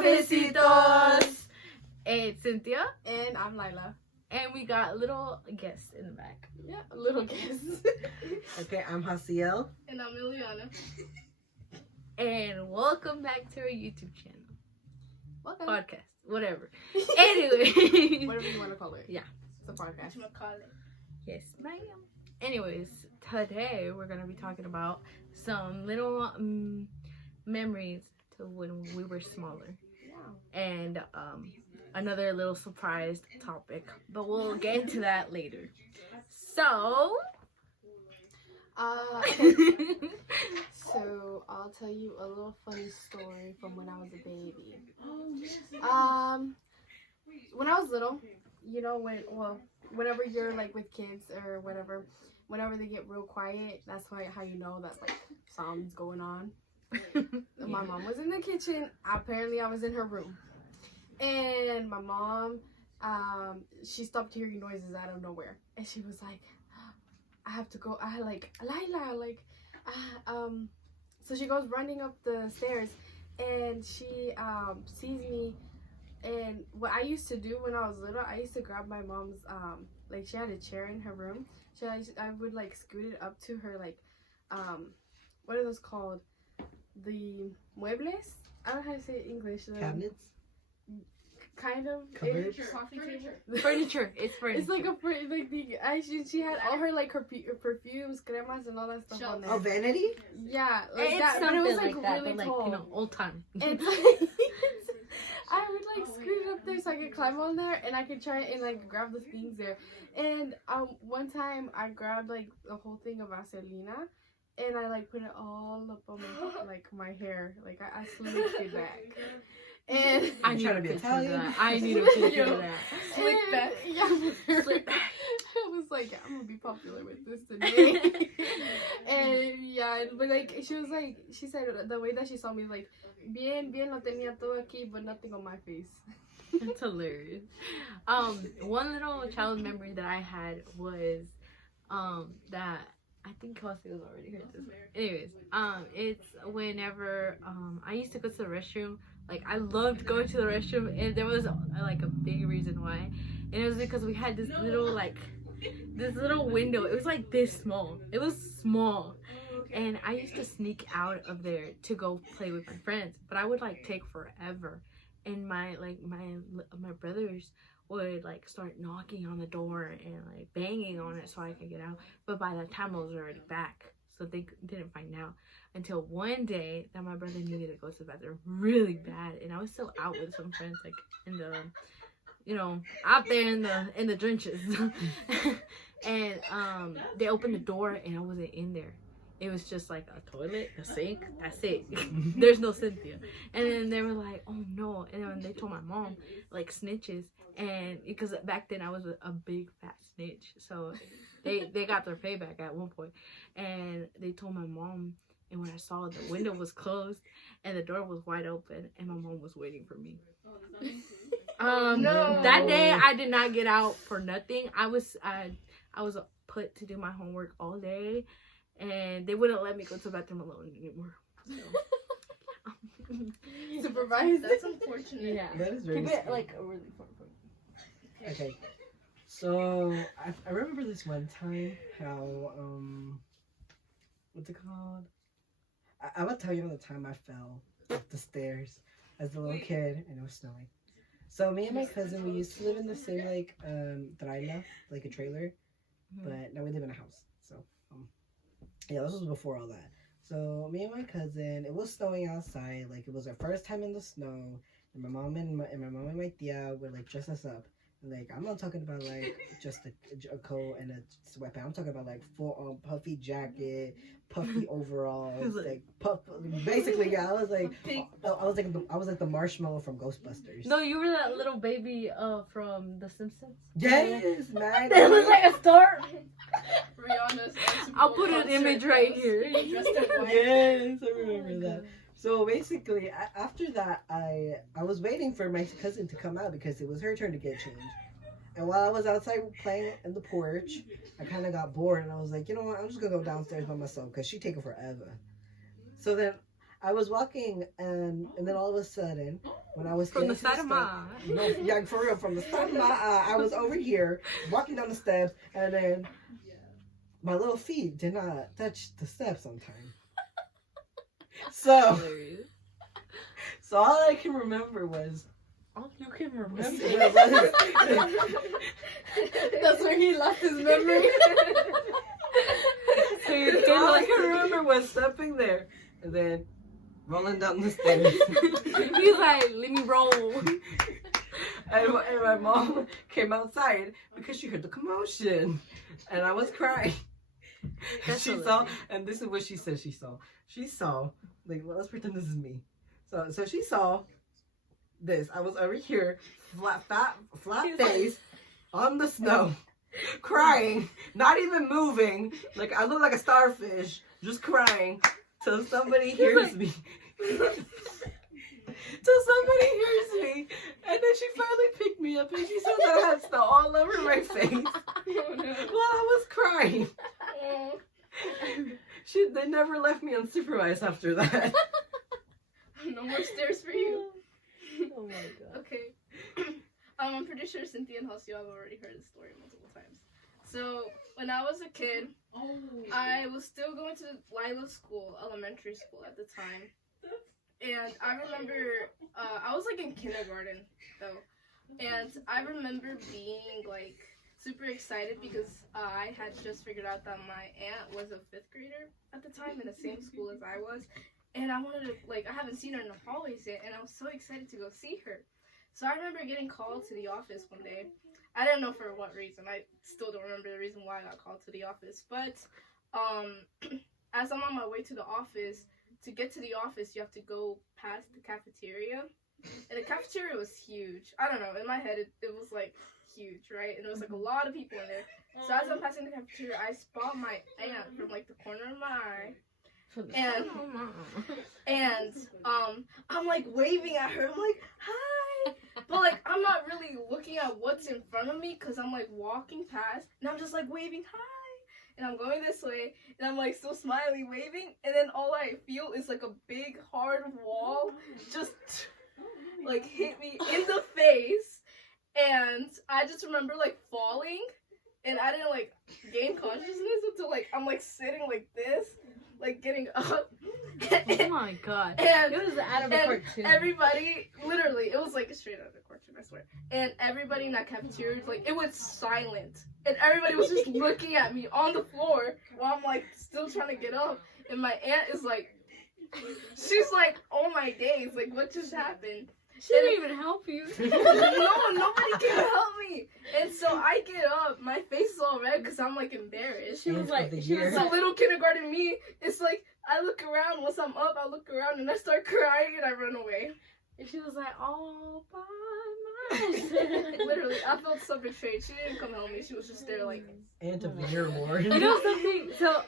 Cafecitos! It's Cynthia. And I'm Lila. And we got little guests in the back. Yeah, little guests. Okay, I'm Hasiel. And I'm Ileana. And welcome back to our YouTube channel. Welcome. Podcast. Whatever. Anyway. Whatever you want to call it. Yeah. It's a podcast. What call it? Yes, ma'am. Anyways, today we're going to be talking about some little memories to when we were smaller. Yeah. And another little surprise topic. But we'll get into that later. So... So I'll tell you a little funny story from when I was a baby. When I was little, you know, whenever you're like with kids or whatever, whenever they get real quiet, that's how you know that like something's going on. My mom was in the kitchen. Apparently, I was in her room, and my mom, she stopped hearing noises out of nowhere, and she was like, I have to go. I like Lila, so she goes running up the stairs, and she sees me. And what I used to do when I was little, I used to grab my mom's like she had a chair in her room. I would like scoot it up to her like what are those called? The muebles? I don't know how to say it in English. Cabinets? Kind of. Cupboards? Coffee table? Furniture. It's furniture. It's like she had all her like her perfumes, cremas, and all that stuff on there. Oh, vanity? Yeah, like It's that. But it was like, like that, really but like, tall. you know, old time. And I would like scoot it up there so I could climb on there, and I could try and like grab the things there. And one time I grabbed like the whole thing of Vaselina, and I like put it all up on my hair, like I slicked it back. And I need trying a to be picture of Italian? that. I need a picture of that. Slick back. Yeah. Slick back. I was like, I'm gonna be popular with this today. And yeah, but like she said the way that she saw me, like, bien lo tenía todo aquí, but nothing on my face. It's hilarious. One little childhood memory that I had was that I think Kelsey was already heard this. Anyways, it's whenever I used to go to the restroom. Like, I loved going to the restroom, and there was like a big reason why, and it was because we had this little window. It was like this small. It was small, and I used to sneak out of there to go play with my friends, but I would like take forever, and my brothers would like start knocking on the door and like banging on it so I could get out, but by that time I was already back, so they didn't find out until one day that my brother needed to go to the bathroom really bad, and I was still out with some friends, like in the, you know, out there in the trenches. And they opened the door and I wasn't in there. It was just like a toilet, a sink, that's it. There's no Cynthia. And then they were like, oh no. And then they told my mom, like, snitches. And because back then I was a big fat snitch, so they got their payback at one point. And they told my mom, and when I saw the window was closed and the door was wide open and my mom was waiting for me. No. That day I did not get out for nothing. I was put to do my homework all day, and they wouldn't let me go to the bathroom alone anymore. So. Supervised. That's unfortunate. Yeah. That is very Keep it scary. like a really fun point. Okay. So, I remember this one time how, what's it called? I will tell you about the time I fell up the stairs as a little kid and it was snowing. So me and my cousin, we used to live in the same like traila, like a trailer, but now we live in a house. So yeah, this was before all that. So me and my cousin, it was snowing outside. Like, it was our first time in the snow, and my mom and my tia would like dress us up. Like, I'm not talking about like just a coat and a sweatpants. I'm talking about like full on puffy jacket, puffy overalls, like puff. Basically, yeah, I was like the marshmallow from Ghostbusters. No, you were that little baby from The Simpsons. Yes, man. That was like a star. Rihanna's I'll put an image right here. Dressed in white. Yes, I remember that. So basically, after that, I was waiting for my cousin to come out because it was her turn to get changed. And while I was outside playing in the porch, I kind of got bored, and I was like, you know what, I'm just going to go downstairs by myself because she's taking forever. So then I was walking and then all of a sudden, when I was From the getting to side of step- my No, yeah, for real, from the side of my eye, I was over here walking down the steps, and then my little feet did not touch the steps on time. So, Hilarious. so all I can remember was. All you can was- remember. That's where he left his memory. So you're all I like, can remember was stepping there, and then rolling down the stairs. he's like, let me roll. And my mom came outside because she heard the commotion, and I was crying. That's She hilarious. saw, and this is what she said she saw. She saw, like, well, let's pretend this is me. So she saw this. I was over here, flat face, on the snow, crying, not even moving. Like, I look like a starfish, just crying, till somebody hears me. Till somebody hears me, and then she finally picked me up, and she saw that I had snow all over my face Oh, no. while I was crying. Oh. They never left me unsupervised after that. No more stairs for you. Oh my god. Okay. I'm pretty sure Cynthia and Hoseo have already heard this story multiple times. So, when I was a kid, I was still going to Lila School, elementary school at the time. And I remember, I was like in kindergarten though. And I remember being like super excited because I had just figured out that my aunt was a 5th grader at the time in the same school as I was. And I wanted to, like, I haven't seen her in the hallways yet, and I was so excited to go see her. So I remember getting called to the office one day. I don't know for what reason. I still don't remember the reason why I got called to the office. But as I'm on my way to the office, to get to the office, you have to go past the cafeteria. And the cafeteria was huge. I don't know. In my head, it was, like, huge, right? And there was, like, a lot of people in there. So as I'm passing the cafeteria, I spot my aunt from, like, the corner of my eye. And I'm like waving at her. I'm like, hi. But like I'm not really looking at what's in front of me because I'm like walking past and I'm just like waving hi. And I'm going this way and I'm like still smiling, waving, and then all I feel is like a big hard wall just like hit me in the face. And I just remember like falling and I didn't like gain consciousness until like I'm like sitting like this, like getting up. Oh my god. And It was out of a and cartoon. everybody, literally, it was like straight out of the cartoon, I swear. And everybody in that cafeteria, like, it was silent. And everybody was just looking at me on the floor while I'm like still trying to get up. And my aunt is like, she's like, oh my days, like, what just happened? She didn't even help you. No, nobody can help me. And so I get up, my face is all red because I'm like embarrassed. She was Aunt like, of the she was year. So like, little kindergarten me, it's like I look around. Once I'm up, I look around and I start crying and I run away. and she was like, all by myself. Literally, I felt so betrayed. She didn't come help me. She was just there like, Aunt of the Year award. You know something? So,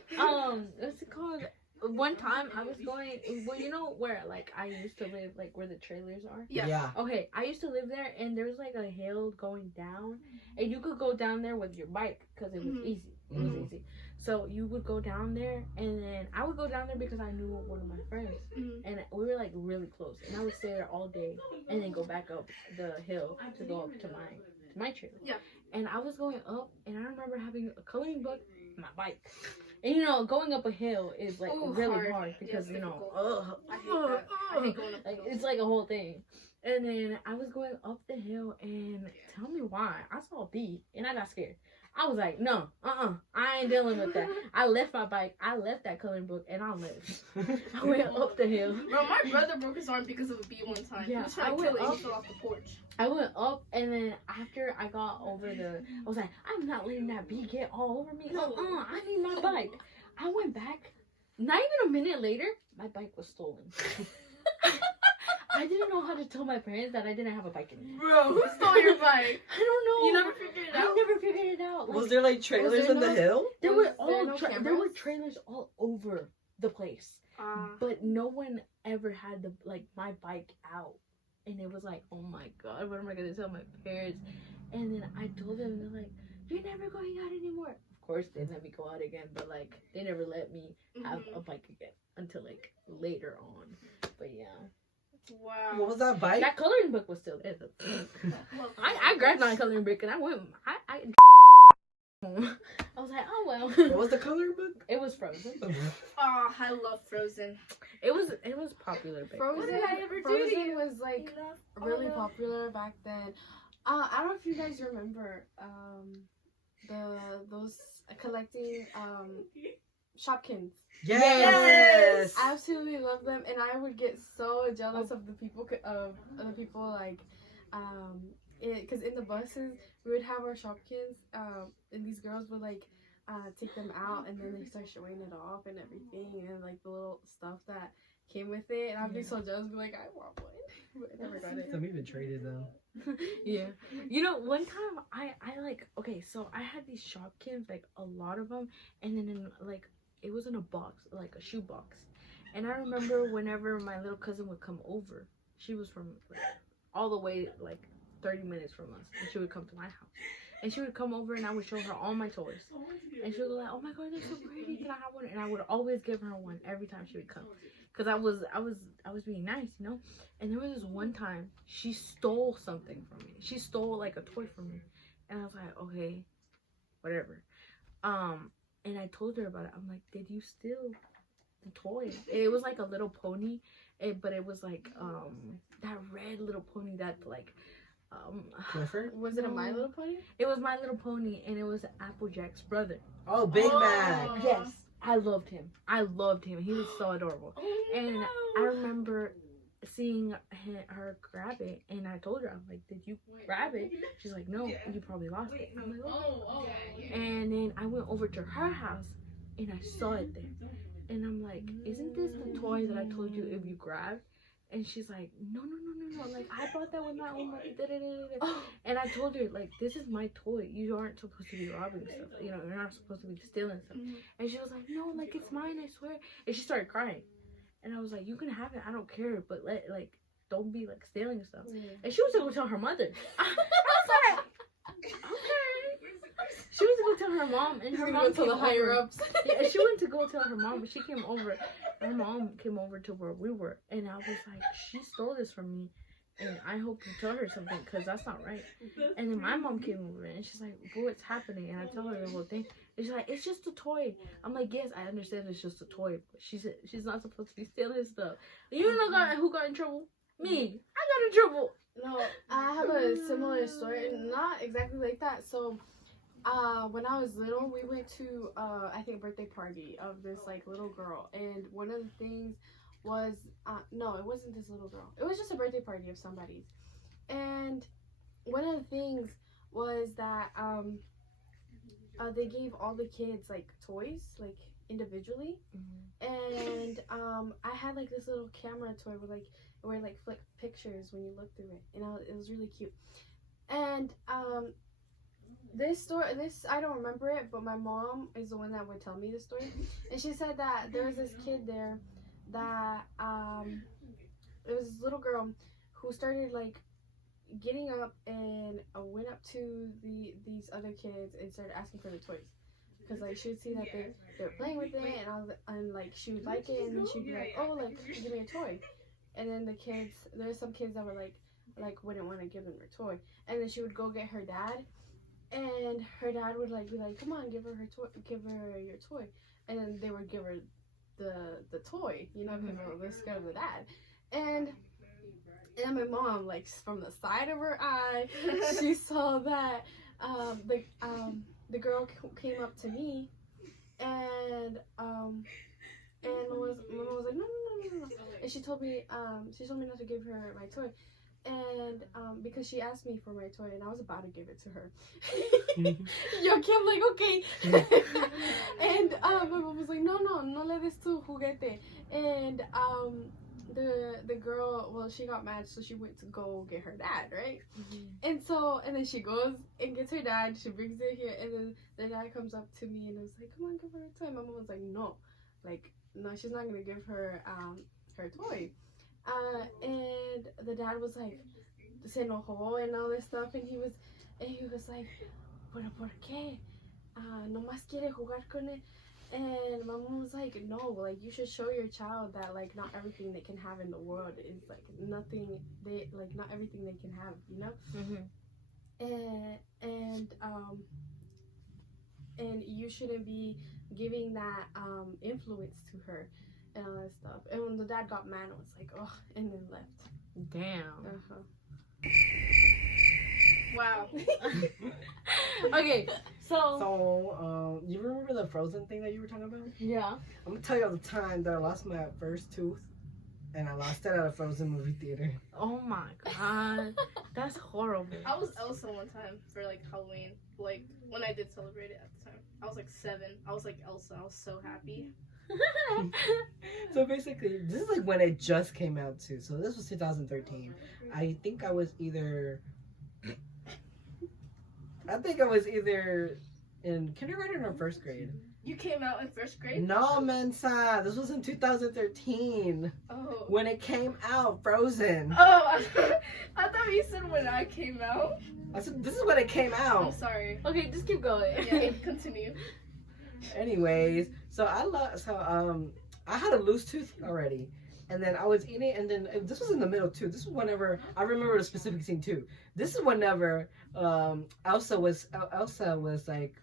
what's it called? One time I was going, well, you know where, like, I used to live, like, where the trailers are? yeah. Okay, I used to live there, and there was, like, a hill going down, and you could go down there with your bike, because it was Mhm. easy. It was easy. So, you would go down there, and then I would go down there because I knew one of my friends, Mhm. and we were, like, really close, and I would stay there all day, and then go back up the hill to go up to my trailer. Yeah. And I was going up, and I remember having a coloring book, my bike. And you know, going up a hill is like Ooh, really hard. hard because Yeah, you know, difficult. I hate that. I hate going up like hills. it's like a whole thing. And then I was going up the hill, and tell me why I saw a bee, and I got scared. I was like, no, I ain't dealing with that. I left my bike, I left that coloring book, and I left. I went up the hill. Bro, my brother broke his arm because of a bee one time. Yeah, He was trying I to kill went it. up. He fell off the porch. I went up, and then after I got over I was like, I'm not letting that bee get all over me. I need my bike. I went back. Not even a minute later, my bike was stolen. I didn't know how to tell my parents that I didn't have a bike anymore. Bro, who stole your bike? I don't know. You never figured it I out? never figured it out. Was Like, there like trailers there in the no- hill? there was were there all no there were cameras? trailers all over the place, but no one ever had my bike out, and it was like, oh my god, what am I gonna tell my parents? And then I told them, they're like, you're never going out anymore. Of course they let me go out again, but like they never let me have Mhm. a bike again until like later on. But yeah, What Wow. was that bike? that coloring book was still there. Though. I grabbed my coloring book and I went. I I was like, oh well. What was the color book? It was Frozen. Oh, I love Frozen. It was popular back Frozen, then. did I ever do to Frozen you? was like really popular back then. I don't know if you guys remember those collecting Shopkins. Yes. I absolutely love them, and I would get so jealous of the people like because in the buses we would have our Shopkins, and these girls would like take them out, and then they start showing it off and everything, and like the little stuff that came with it, and I'd be so jealous, be like, I want one, but I never got it. Some even traded though. Yeah. You know, one time I like, okay, so I had these Shopkins, like a lot of them, and then in like it was in a box, like a shoe box. And I remember whenever my little cousin would come over, she was from like, all the way like 30 minutes from us, and she would come to my house. And she would come over and I would show her all my toys. And she would go like, oh my god, they're so pretty, can I have one? And I would always give her one every time she would come. Cause I was being nice, you know? And there was this one time she stole something from me. She stole like a toy from me. And I was like, okay, whatever. And I told her about it. I'm like, did you steal the toy? It was like a little pony, but it was like that red little pony that like Clifford? Was it a My Little Pony? it was My Little Pony, and it was Applejack's brother. Oh, Big Oh. Mac. Yes, I loved him. He was so adorable. And I remember seeing her grab it, and I told her, I was like, did you grab it? She's like, no, you probably lost it. I'm like, okay. And then I went over to her house, and I saw it there. And I'm like, isn't this the toy that I told you if you grabbed? And she's like, no. Like, I bought that with my own money. And I told her, like, this is my toy. You aren't supposed to be robbing stuff. You know, you're not supposed to be stealing stuff. And she was like, no, like, it's mine, I swear. And she started crying. And I was like, you can have it. I don't care. But, don't be, like, stealing stuff. Yeah. And she was going to go tell her mother. I was like, okay. She was going to go tell her mom. And her mom to the came higher over. ups. Yeah, she went to go tell her mom, but she came over. Her mom came over to where we were, and I was like, she stole this from me, and I hope you tell her something, because that's not right. And then my mom came over, and she's like, what's happening? And I tell her the whole thing, and she's like, it's just a toy. I'm like, yes, I understand it's just a toy, but she's not supposed to be stealing stuff. You know who got in trouble? Me. I got in trouble. No, I have a similar story, not exactly like that. So, when I was little, we went to I think a birthday party of this like little girl, and one of the things was no, it wasn't this little girl. It was just a birthday party of somebody's, and one of the things was that they gave all the kids like toys like individually, and I had like this little camera toy where like flick pictures when you look through it, and it was really cute, and this I don't remember it, but my mom is the one that would tell me the story, and she said that there was this kid there that it was this little girl who started like getting up and went up to these other kids and started asking for the toys, because like she would see that they were playing with it, and like she would like it, and then she'd be like, oh, like give me a toy, and then the kids, there's some kids that were like wouldn't want to give them her toy, and then she would go get her dad. And her dad would like be like, come on, give her toy, give her your toy, and then they would give her the toy, you know, because they were scared of the dad. And my mom, like from the side of her eye, she saw that the girl came up to me, and my mom was like, no, and she told me not to give her my toy. And because she asked me for my toy, and I was about to give it to her. Yo, Kim, like, okay. And my mom was like, no le des tu juguete. And the girl, well, she got mad, so she went to go get her dad, right? And then she goes and gets her dad. She brings it here, and then the dad comes up to me and was like, come on, give her a toy. My mom was like, no, she's not gonna give her her toy. And the dad was like, se enojó and all this stuff, and he was like, ¿pero por qué? nomás quiere jugar con it. And my mom was like, no, like you should show your child that like not everything they can have in the world is like nothing they like not everything they can have, you know. And you shouldn't be giving that influence to her and all that stuff. And when the dad got mad, I was like, oh, and then left. Damn. Wow. Okay, so So, you remember the Frozen thing that you were talking about? yeah. I'm gonna tell you all the time that I lost my first tooth, and I lost it at a Frozen movie theater. Oh my god, that's horrible. I was Elsa one time for like Halloween, like when I did celebrate it at the time. I was like 7. I was like Elsa. I was so happy. So basically, this is like when it just came out too. So this was 2013. I think I was either in kindergarten or first grade. You came out in first grade? No, Mensa. This was in 2013 Oh. when it came out, Frozen. Oh, I thought you said when I came out. I said this is when it came I'm out. sorry. Okay, just keep going. Yeah, continue. Anyways, I had a loose tooth already, and then I was eating, and then this was in the middle too. This was whenever I remember the specific scene too. This is whenever Elsa was like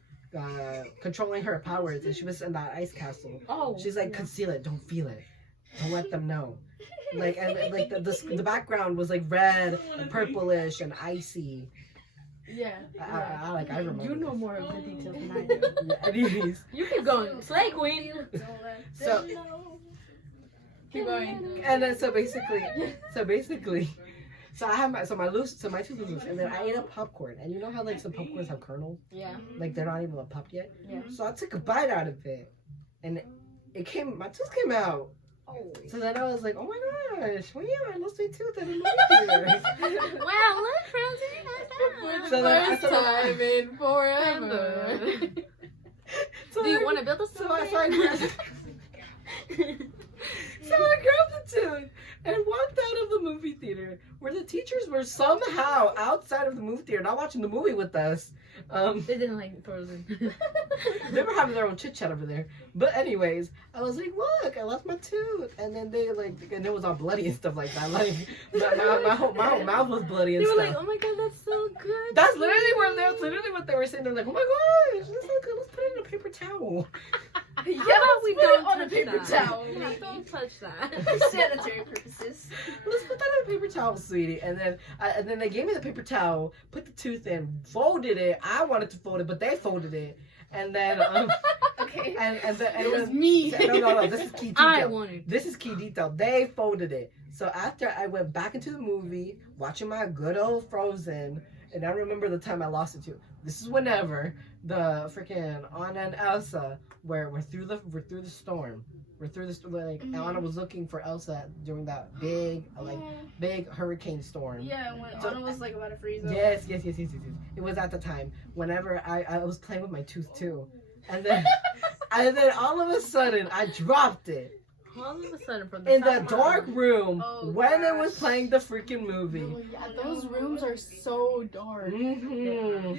controlling her powers, and she was in that ice castle. Oh, She's like, conceal it, don't feel it, don't let them know. Like, and like the background was like red and purplish and icy. Yeah. I remember. you know this. more of the details than I do. Yeah, anyways, You keep going. Slay Queen. Don't let So- them know. Keep going. and then so basically, so I have my tooth was loose, and then I ate a popcorn, and you know how like some popcorns have kernels, Yeah. like they're not even popped yet. Yeah. So I took a bite out of it, and my tooth came out. Oh. So then I was like, oh my gosh, well yeah, I lost my tooth at a movie theater. Wow, look, For the So then I first said- time in forever. So Do you then- want to build a So I grabbed So I grabbed the tooth and walked out of the movie theater, where the teachers were somehow outside of the movie theater, not watching the movie with us. They didn't like Frozen. They were having their own chit chat over there. But anyways, I was like, look, I lost my tooth, and then they and it was all bloody and stuff like that. Like my whole mouth was bloody and They were stuff. like, oh my god, that's so good. That's literally what they were saying. They're like, oh my gosh, that's so good. Let's put it in a paper towel. Yeah, How about we let's put it don't on a touch paper that? towel. Yeah, maybe. don't touch that. For sanitary purposes. Let's put that in a paper towel, sweetie. And then they gave me the paper towel, put the tooth in, folded it. I wanted to fold it, but they folded it. And then Okay. and It was me. No. This is key I detail. wanted. This is key detail. They folded it. So after I went back into the movie, watching my good old Frozen, and I remember the time I lost it too. This is whenever the freaking Anna and Elsa we're through the storm. We're through the like Anna was looking for Elsa during that big hurricane storm. Yeah, when So- Anna was like about to freeze up. Yes. It was at the time whenever I was playing with my tooth too, and then all of a sudden I dropped it All of a sudden, from the in the top dark room. room Oh, when it was gosh. playing the freaking movie. Oh, yeah, those rooms are so dark. hmm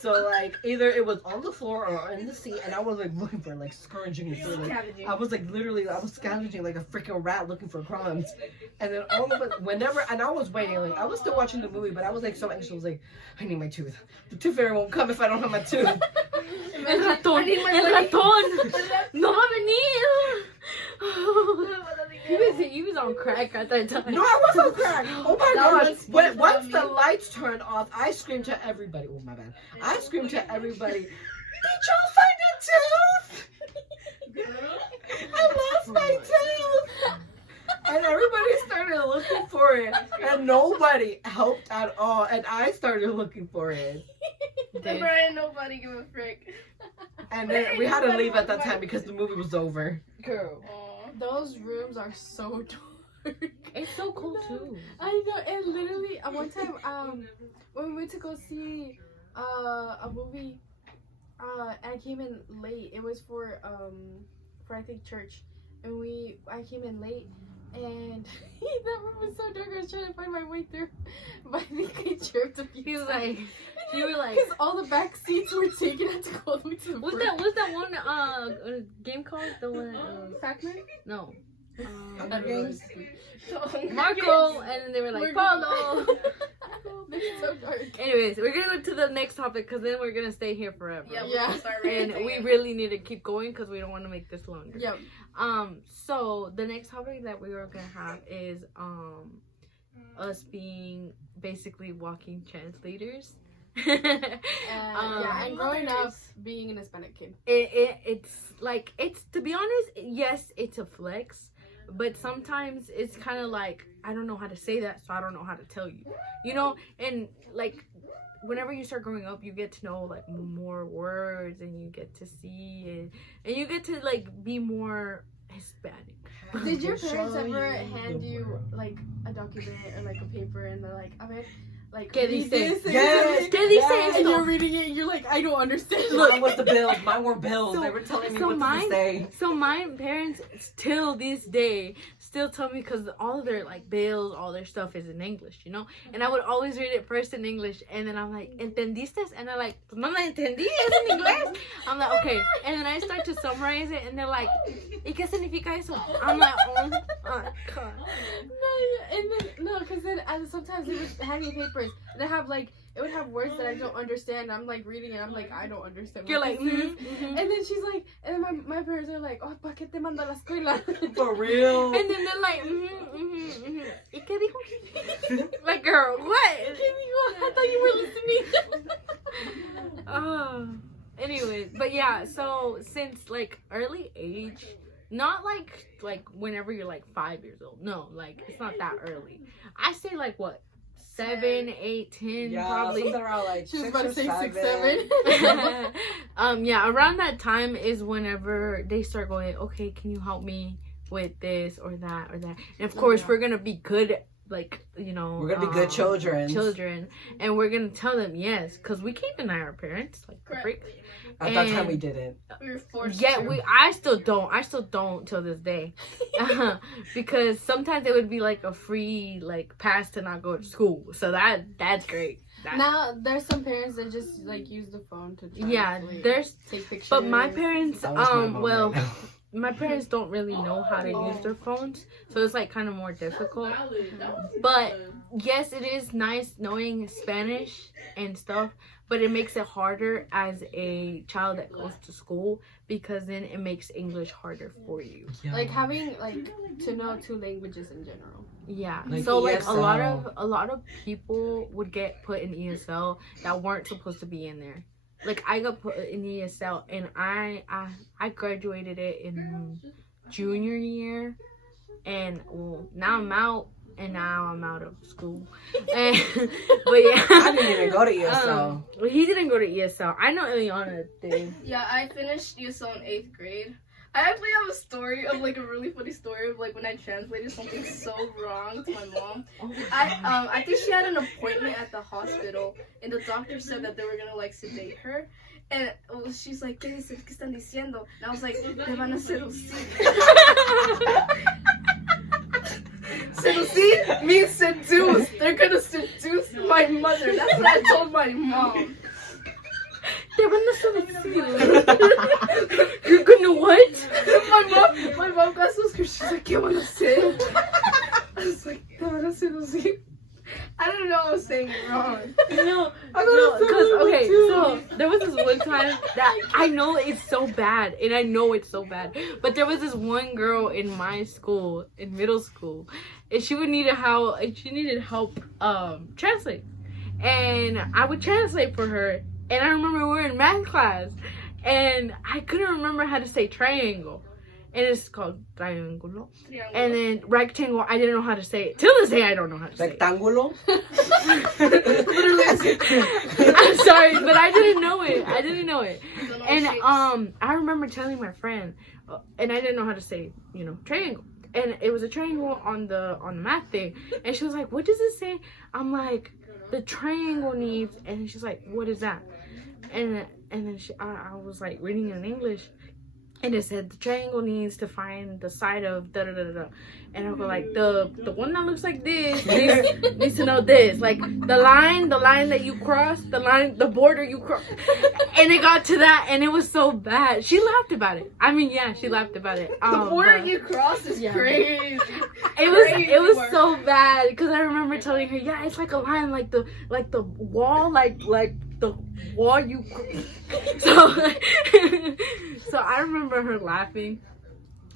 So like either it was on the floor or in the seat, and I was like looking for it, like scrounging through like. Scavenging. I was like literally, I was scavenging like a freaking rat looking for crumbs, and then all of it, and I was waiting, like I was still watching the movie, but I was like so anxious. I was like, I need my tooth. The tooth fairy won't come if I don't have my tooth. El ratón, I need my el money. ratón. No va a venir. He was on crack at that time. No, I was on crack. Oh my That gosh! was When, SpongeBob once the me. lights turned off, I screamed to everybody. Oh my bad! I screamed to everybody. Did y'all find a tooth? I lost my tooth. And everybody started looking for it, and nobody helped at all. And I started looking for it, Remember, ain't nobody give a frick. and then we had to leave at that time because the movie was over. Girl, Aw. Those rooms are so dark. it's so cool too. I know, and literally, one time, when we went to go see a movie, I came in late. It was for I think church, and I came in late, and that room was so dark. I was trying to find my way through, but I think I tripped a few He was times. like, You were like, Because all the back seats were taken at to go all the way to the what's front. that one game called? The one Pac-Man? no. Hunger Games? Marco, and then they were like, Polo. They're so dark. Anyways, we're gonna go to the next topic because then we're gonna stay here forever. Yeah, Yeah. we'll start And ranting. we really need to keep going because we don't want to make this longer. Yep. So the next topic that we are gonna have is us being basically walking translators. And growing up being an Hispanic kid. It's like, it's, to be honest, yes, it's a flex, but sometimes it's kind of like, I don't know how to say that, so I don't know how to tell you, you know. And like, whenever you start growing up, you get to know like more words, and you get to see and you get to like be more Hispanic. Did your parents ever hand you like a document or like a paper and they're like, I bet, like, ¿Qué read dice? this? Yes. ¿Qué dice And esto? you're reading it and you're like, I don't understand. Mine was the bills. Mine were bills. So- They were telling me so what mine- to say. So my parents, till this day, still tell me, because all of their like bills, all their stuff is in English, you know. And I would always read it first in English, and then I'm like, ¿entendiste? And they're like, no la entendí, es en inglés. I'm like, okay. And then I start to summarize it, and they're like, ¿y qué significa eso? I'm like, oh my god. Because then sometimes they would hand me papers. They have like, it would have words that I don't understand. I'm like reading it. I'm like, I don't understand. You're what like, this is. mm-hmm. And then she's like, and then my parents are like, oh, ¿pa qué te mando a la escuela? For real. And then they're like, ¿y qué dijo? Like, girl, what? I thought you were listening. Oh, anyways, but yeah, so since like early age, not like whenever you're like 5 years old, no, like it's not that early. I say like what, 7, 8, 10, Yeah, probably. something around like She was 6 about or to say 6, 7. 7. Yeah, around that time is whenever they start going, okay, can you help me with this or that or that? And of course, Yeah. we're gonna be good, like, you know, We're gonna be good children. and we're gonna tell them yes, because we can't deny our parents, like, the freak. At that time, And- we didn't. We were forced Yeah, to. I still don't till this day. Because sometimes it would be like a free like pass to not go to school. So that's great. Now there's some parents that just like use the phone to Yeah, translate, there's, take pictures. but my parents That was my mom well, right now. my parents don't really know how to use their phones, so it's like kind of more difficult. But yes, it is nice knowing Spanish and stuff, but it makes it harder as a child that goes to school, because then it makes English harder for you. like having like to know 2 languages in general. Yeah. Like So like ESL. a lot of people would get put in ESL that weren't supposed to be in there. Like I got put in ESL, and I graduated it in junior year, and well, now I'm out, and now I'm out of school. And, but yeah, I didn't even go to ESL. Well, he didn't go to ESL. I know Ileana did. Yeah, I finished ESL in 8th grade. I actually have a story of like a really funny story of like when I translated something so wrong to my mom. I think she had an appointment at the hospital, and the doctor said that they were gonna like sedate her. And she's like, ¿Qué están diciendo? And I was like, te van a seducir. Seducir means seduce. They're gonna seduce my mother. That's what I told my mom. Te van a seducir. You're gonna what? My mom got so scared. She's like, ¿Qué van a hacer? I was like, te van a seducir. I didn't know I was saying it wrong. No, because okay, so there was this one time that I know it's so bad, and I know it's so bad, but there was this one girl in my school, in middle school, and she needed help translate, and I would translate for her, and I remember we were in math class, and I couldn't remember how to say triangle. And it's called triangulo. And then rectangle, I didn't know how to say it. Till this day, I don't know how to say it. Rectangulo? I'm sorry, but I didn't know it. And And I remember telling my friend, and I didn't know how to say, triangle. And it was a triangle on the math thing. And she was like, "What does it say?" I'm like, "The triangle needs." And she's like, "What is that?" And then I was like reading it in English. and it said the triangle needs to find the side of da da da da, and I'll go like the one that looks like this needs to know this, like the line that you cross, the border you cross, and it got to that, and it was so bad. She laughed about it. I mean, yeah, she laughed about it. The border but you cross is Yeah. crazy. it was so bad because I remember telling her, yeah, it's like a line, like the wall, like the wall you. So so I remember her laughing.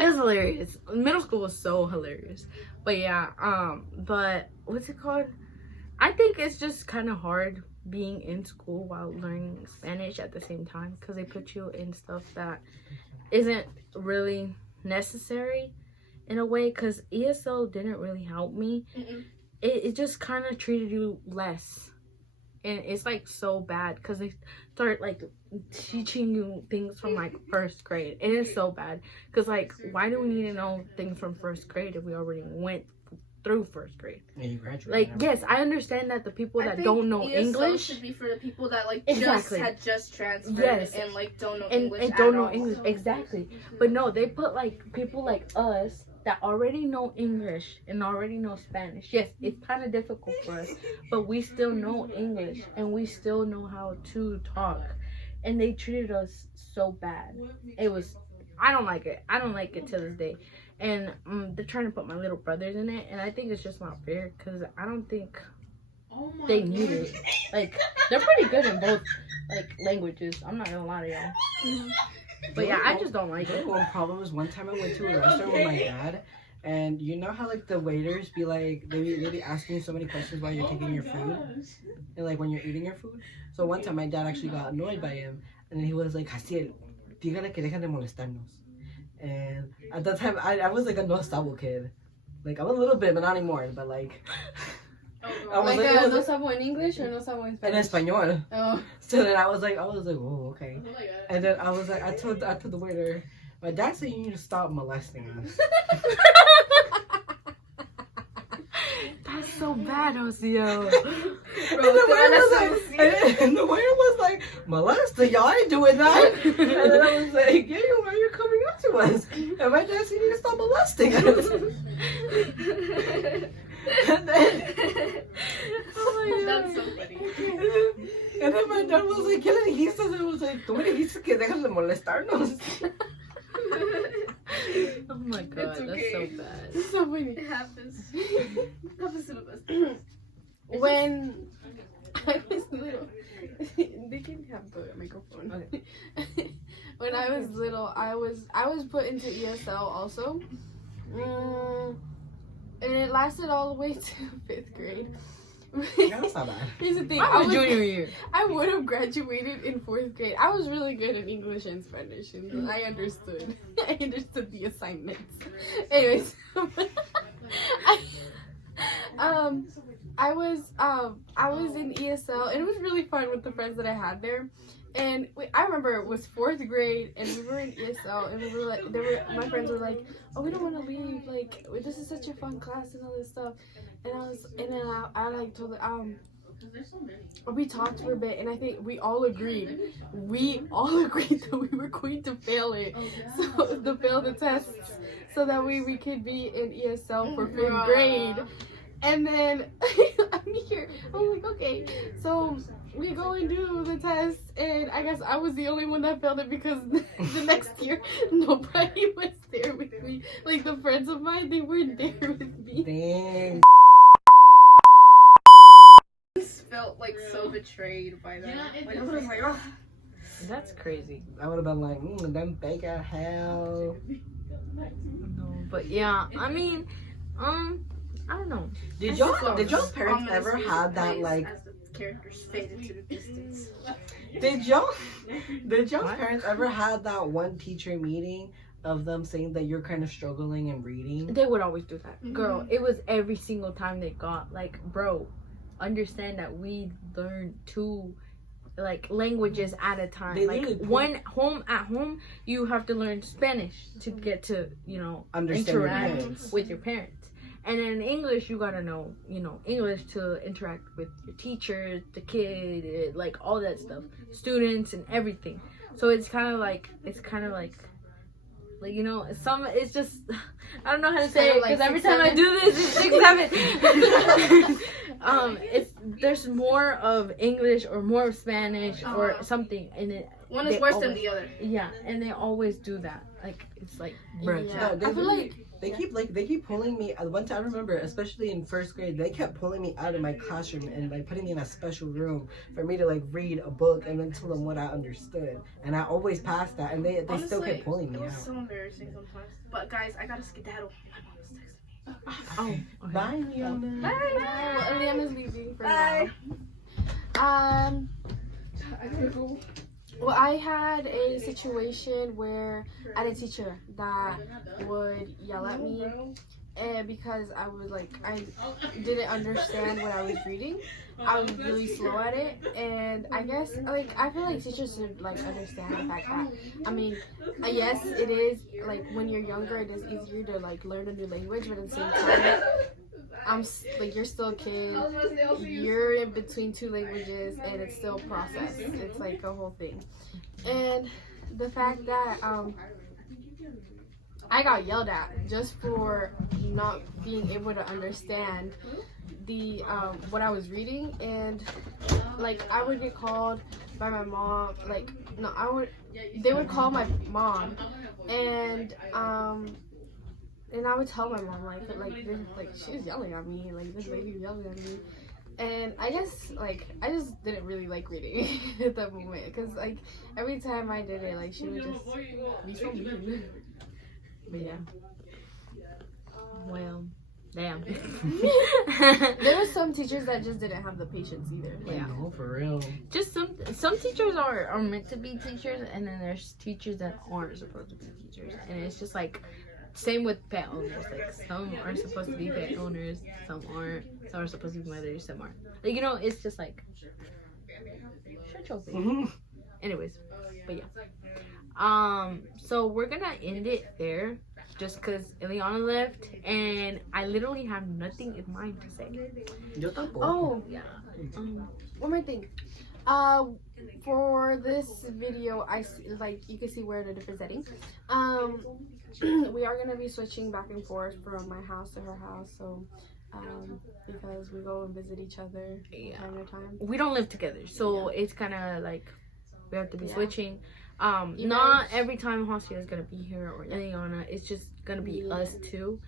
It was hilarious. Middle school was so hilarious. But yeah, but what's it called? I think it's just kind of hard being in school while learning Spanish at the same time because they put you in stuff that isn't really necessary in a way, because ESL didn't really help me. Mm-mm. It just kind of treated you less, and it's like so bad because they start like teaching you things from like first grade. It is so bad because like, why do we need to know things from first grade if we already went through first grade? Yeah, you graduated. Like, yes, I understand that the people I that think don't know ESL English should be for the people that like Exactly. just transferred Yes. and like don't know and English don't at know all. English, exactly. But no, they put like people like us that already know English and already know Spanish. Yes, it's kind of difficult for us, but we still know English and we still know how to talk. And they treated us so bad. It was, I don't like it. I don't like it to this day. And they're trying to put my little brothers in it, and I think it's just not fair because I don't think they need it. Like, they're pretty good in both like languages. I'm not gonna lie to y'all. But yeah, I just don't like it. One problem was one time I went to a restaurant with my dad, and you know how like the waiters be like they be asking you so many questions while you're taking your food, and like when you're eating your food. So one time my dad actually got annoyed by him, and he was like, Jaciel, dígale que dejen de molestarnos. And at that time I was like a no estabo kid, like I'm a little bit, but not anymore. But like. I was Like, like, no sabo in English or no sabo in in Spanish? español. Oh. So then I was like, oh, okay. And then I was like, I told the waiter, my dad said you need to stop molesting us. That's so bad, Ocio. And the waiter was like, molesting? Y'all ain't doing that. And then I was like, yeah, why are you coming up to us? And my dad said you need to stop molesting us. And then, That's so funny. and then my dad was like, ¿qué le dijiste? And I was like, tú me dijiste que dejas de molestarnos. Oh my god, It's that's okay. so bad. It's so funny. It happens. Happens to the best. When I was little, they can have the microphone. When I was little, I was put into ESL also, and it lasted all the way to 5th grade. That's not bad. Here's the thing, I was junior year. I would have graduated in 4th grade. I was really good in English and Spanish, and I understood. I understood the assignments. Anyways, I was in ESL, and it was really fun with the friends that I had there. And I remember it was 4th grade, and we were in ESL, and we were like, my friends were like, "Oh, we don't want to leave. Like, this is such a fun class and all this stuff." And then I like told them, we talked for a bit, and I think we all agreed that we were going to fail it, so to fail the tests, so that we could be in ESL for 5th grade. And then I'm here. I was like, okay, so we go and do the test, and I guess I was the only one that failed it because the next year nobody was there with me. Like, the friends of mine, they weren't there with me. Dang. Felt like so betrayed by that. Like, I was like, oh. That's crazy. I would have been like, them big as hell. No, but yeah, I mean, I don't know. Did y'all parents ever have that like? As the characters fade into the distance. Did y'all What? parents ever had that one teacher meeting of them saying that you're kind of struggling in reading? They would always do that. Girl, it was every single time they got, like, bro, understand that we learn 2 like languages at a time. They Like, literally put- at home you have to learn Spanish to get to, Understand your interact parents. with your parents. And in English, you gotta know, English to interact with your teachers, the kid, like all that stuff, students and everything. So it's kind of like Like, you know, some, it's just, I don't know how to say it, Like because every 6, time I 7? do this, it's 6, 7. There's more of English or more of Spanish or something, and it, One is they worse always, than the other. yeah, and they always do that. Like, it's like, bruh. Yeah. No, I feel like they keep pulling me. One time I remember, especially in first grade, they kept pulling me out of my classroom and like putting me in a special room for me to like read a book and then tell them what I understood. And I always passed that, and they still Honestly, kept pulling me it was out. so embarrassing sometimes. But guys, I gotta skedaddle. My mom's texting me. Oh, okay. Bye, Leona. well, Eliana's leaving for Bye. now. I gotta go. Well, I had a situation where I had a teacher that would yell at me, and because I didn't understand what I was reading. I was really slow at it, and I guess I feel like teachers should understand the fact that, I mean, yes, it is when you're younger, it is easier to learn a new language, but at the same time, you're still a kid, you're in between two languages, and it's still a process. It's like a whole thing. And the fact that I got yelled at just for not being able to understand the what I was reading, and I would get called by my mom, they would call my mom, and I would tell my mom she was yelling at me, this lady was yelling at me. And I guess I just didn't really like reading at that moment, because every time I did it, she would just be so mean. But yeah. Well, damn. There were some teachers that just didn't have the patience either. Yeah. No, for real. Just some teachers are meant to be teachers, and then there's teachers that aren't supposed to be teachers, and it's just same with pet owners. Some are supposed to be pet owners, some aren't. Some are supposed to be mothers, some aren't. It's just shut your face. Mm-hmm. Anyways, but yeah. So we're gonna end it there, just because Eliana left, and I literally have nothing in mind to say. Yo tampoco. Oh, one more thing. For this video, you can see we're in a different setting. We are gonna be switching back and forth from my house to her house, so because we go and visit each other time to time. We don't live together, so it's kind of we have to be switching. You Not every time Hostia is gonna be here or Eliana. It's just gonna be us two,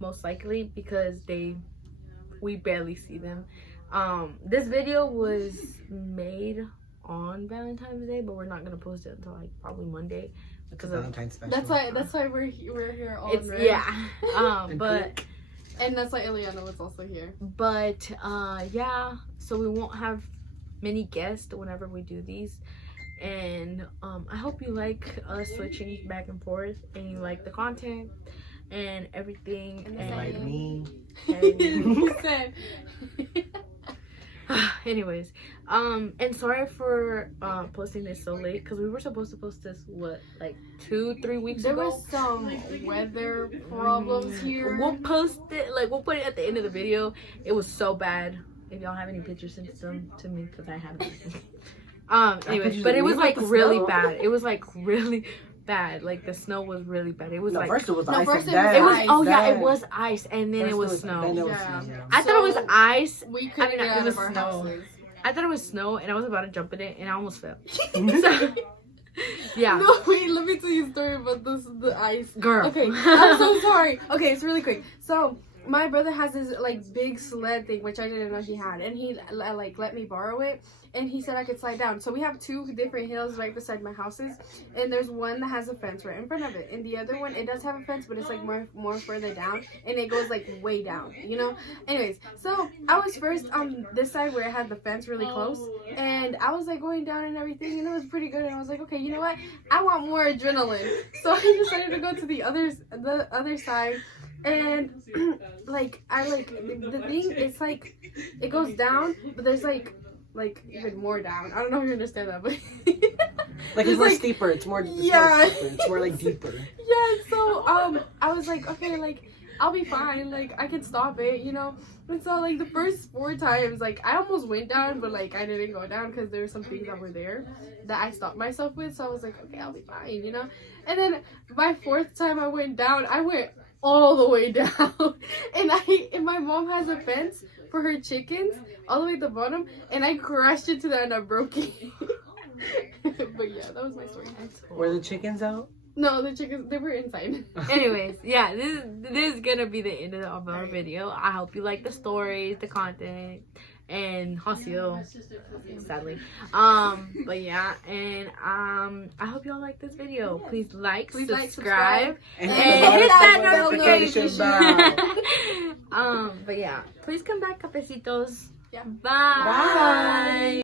most likely, because we barely see them. This video was made on Valentine's Day, but we're not gonna post it until probably Monday because of Valentine's special. That's why we're here all it's in red. yeah. But and that's why Eliana was also here. But yeah, so we won't have many guests whenever we do these. And I hope you like us switching back and forth, and you like the content and everything, And And like me. and anyways, and sorry for posting this so late, because we were supposed to post this 2-3 weeks There ago. was some weather problems here. We'll post it, we'll put it at the end of the video. It was so bad. If y'all have any pictures, send them to me, because I have them. Anyways, but it was really bad. It was really bad. The snow was really bad. It was First it was ice. first it and was then- ice. it was ice, and then First it was snow. Then it was Yeah. snow, yeah. I thought it was So- ice. We couldn't I mean, get it out was of our snow. houses. I thought it was snow, and I was about to jump in it, and I almost fell. So, yeah, No, wait, let me tell you a story about the ice. girl. Okay, I'm so sorry. Okay, it's really quick. So, my brother has this big sled thing, which I didn't know he had, and he let me borrow it, and he said I could slide down. So we have two different hills right beside my houses, and there's one that has a fence right in front of it, and the other one, it does have a fence, but it's more further down, and it goes way down, Anyways, so I was first on this side where it had the fence really close, and I was going down and everything, and it was pretty good, and I was like, okay, you know what? I want more adrenaline, so I decided to go to the other side. And the thing is it goes down, but there's even more down. I don't know if you understand that, but It's more steeper. It's more Yeah. steeper. It's more deeper. yeah. So I was okay, I'll be fine. Like, I can stop it, you know? And so, like, the first 4 times, like, I almost went down, but, like, I didn't go down because there were some things that were there that I stopped myself with. So I was like, okay, I'll be fine, you know? And then my 4th time I went down, I went all the way down. And my mom has a fence for her chickens all the way at the bottom, and I crashed into that and I broke it. But yeah, that was my story. Were the chickens out? No, the chickens, they were inside. Anyways, yeah, this is gonna be the end of our video. I hope you like the stories, the content, and Hoseo, sadly. But yeah, and I hope y'all like this video. Please like, subscribe, And and hit that notification notification. But yeah, please come back, cafecitos. Yeah. Bye. Bye.